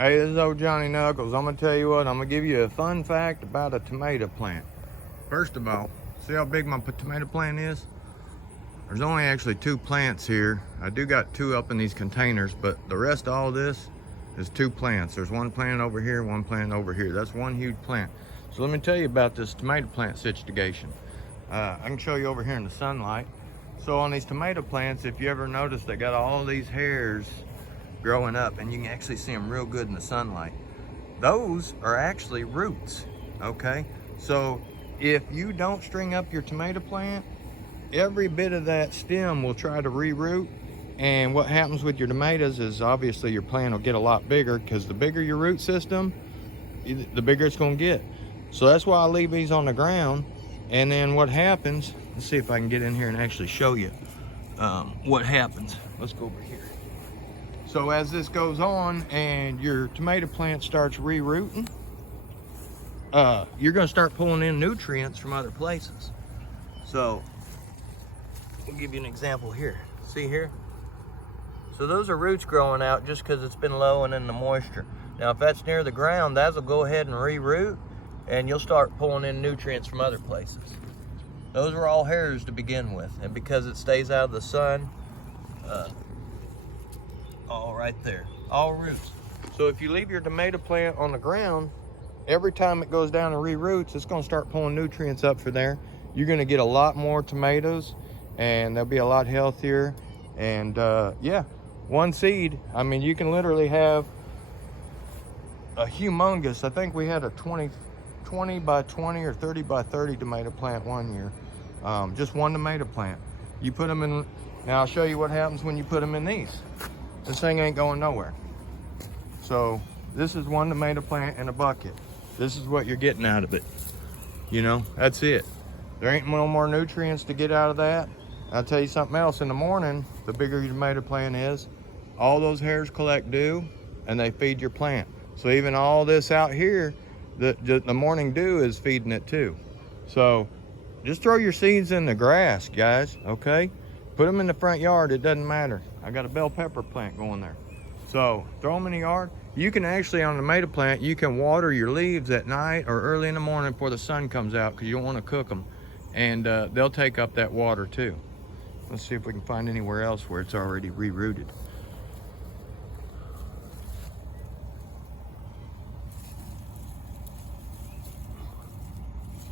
Hey, this is old Johnny Knuckles. I'm gonna tell you what, I'm gonna give you a fun fact about a tomato plant. First of all, see how big my tomato plant is? There's only actually 2 plants here. I do got 2 up in these containers, but the rest of all this is 2 plants. There's 1 plant over here, 1 plant over here. That's 1 huge plant. So let me tell you about this tomato plant situation. I can show you over here in the sunlight. So on these tomato plants, if you ever notice, they got all these hairs growing up, and you can actually see them real good in the sunlight. Those are actually roots, okay? So if you don't string up your tomato plant, every bit of that stem will try to reroot, and what happens with your tomatoes is obviously your plant will get a lot bigger, because the bigger your root system, the bigger it's going to get. So that's why I leave these on the ground. And then what happens, let's see if I can get in here and actually show you what happens. Let's go over here. So as this goes on and your tomato plant starts re-rooting, you're going to start pulling in nutrients from other places. So I'll give you an example here. See here? So those are roots growing out just because it's been low and in the moisture. Now if that's near the ground, that'll go ahead and re-root, and you'll start pulling in nutrients from other places. Those are all hairs to begin with, and because it stays out of the sun, all right there, all roots. So if you leave your tomato plant on the ground, every time it goes down and re-roots, it's going to start pulling nutrients up for there. You're going to get a lot more tomatoes, and they'll be a lot healthier. And yeah, 1 seed, I mean, you can literally have a humongous, I think we had a 20 by 20 or 30 by 30 tomato plant one year. Just 1 tomato plant. You put them in, now I'll show you what happens when you put them in these. This thing ain't going nowhere. So this is 1 tomato plant in a bucket. This is what you're getting out of it. You know, that's it. There ain't no more nutrients to get out of that. I'll tell you something else. In the morning, the bigger your tomato plant is, all those hairs collect dew and they feed your plant. So even all this out here, the morning dew is feeding it too. So just throw your seeds in the grass, guys, okay? Put them in the front yard, it doesn't matter. I got a bell pepper plant going there. So throw them in the yard. You can actually, on a tomato plant, you can water your leaves at night or early in the morning before the sun comes out, because you don't want to cook them. And they'll take up that water too. Let's see if we can find anywhere else where it's already re-rooted.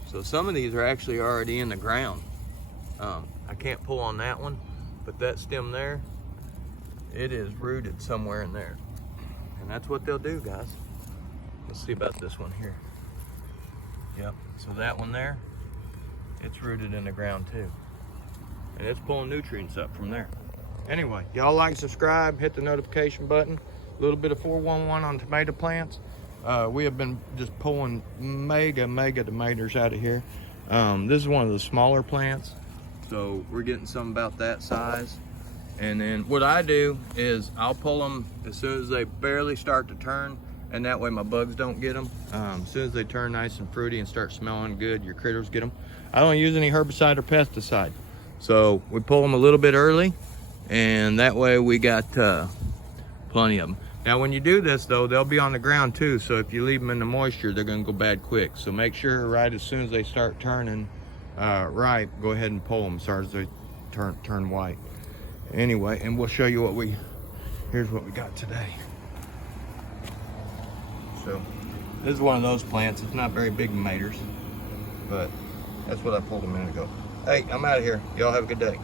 So some of these are actually already in the ground. I can't pull on that one, but that stem there, it is rooted somewhere in there. And that's what they'll do, guys. Let's see about this one here. Yep, so that one there, it's rooted in the ground too. And it's pulling nutrients up from there. Anyway, y'all like, subscribe, hit the notification button. A little bit of 411 on tomato plants. We have been just pulling mega tomatoes out of here. This is one of the smaller plants, so we're getting some about that size. And then what I do is I'll pull them as soon as they barely start to turn, and that way my bugs don't get them. As soon as they turn nice and fruity and start smelling good, your critters get them. I don't use any herbicide or pesticide, so we pull them a little bit early, and that way we got plenty of them. Now when you do this though, they'll be on the ground too, so if you leave them in the moisture, they're gonna go bad quick. So make sure right as soon as they start turning ripe, go ahead and pull them as soon as they turn white. Anyway, and we'll show you here's what we got today. So this is one of those plants. It's not very big tomatoes, but that's what I pulled a minute ago. Hey, I'm out of here. Y'all have a good day.